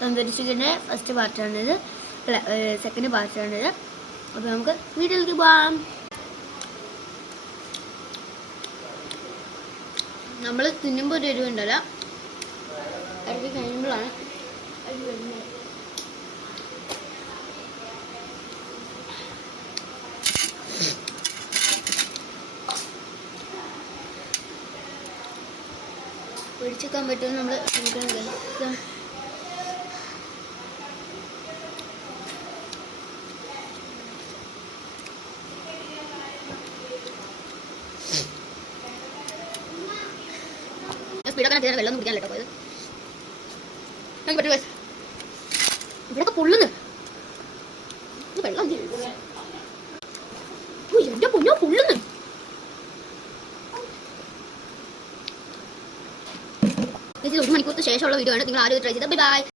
തന്തൂരി ചിക്കൻ്റെ first പാർട്ടാണിത്, second പാർട്ടാണിത്. അപ്പോൾ നമുക്ക് വീട്ടിലേക്ക് പോകാം. നമ്മൾ തിന്നുമ്പോൾ ഒരു എരിവുണ്ടല്ലോ, ഇടയ്ക്ക് കഴിയുമ്പോഴാണ് എരിവ് വരുന്നത്. പിടിച്ചെടുക്കാൻ പറ്റുമെന്ന് നമ്മൾ ശ്രമിക്കണം. സ്പീഡൊക്കെ കയറാൻ വെള്ളം കുടിക്കാൻ കേട്ടോ പോയത്. നമുക്ക് പറ്റുമോ? ഇവിടെയൊക്കെ പൊള്ളുന്നു വെള്ളം. എന്റെ പൊന്നോ പൊള്ളുന്നു. ഇതിൽ 1 മണിക്കൂർക്ക് ശേഷമുള്ള വീഡിയോ ആണ്. നിങ്ങൾ ആരും ട്രൈ ചെയ്താൽ ബൈ.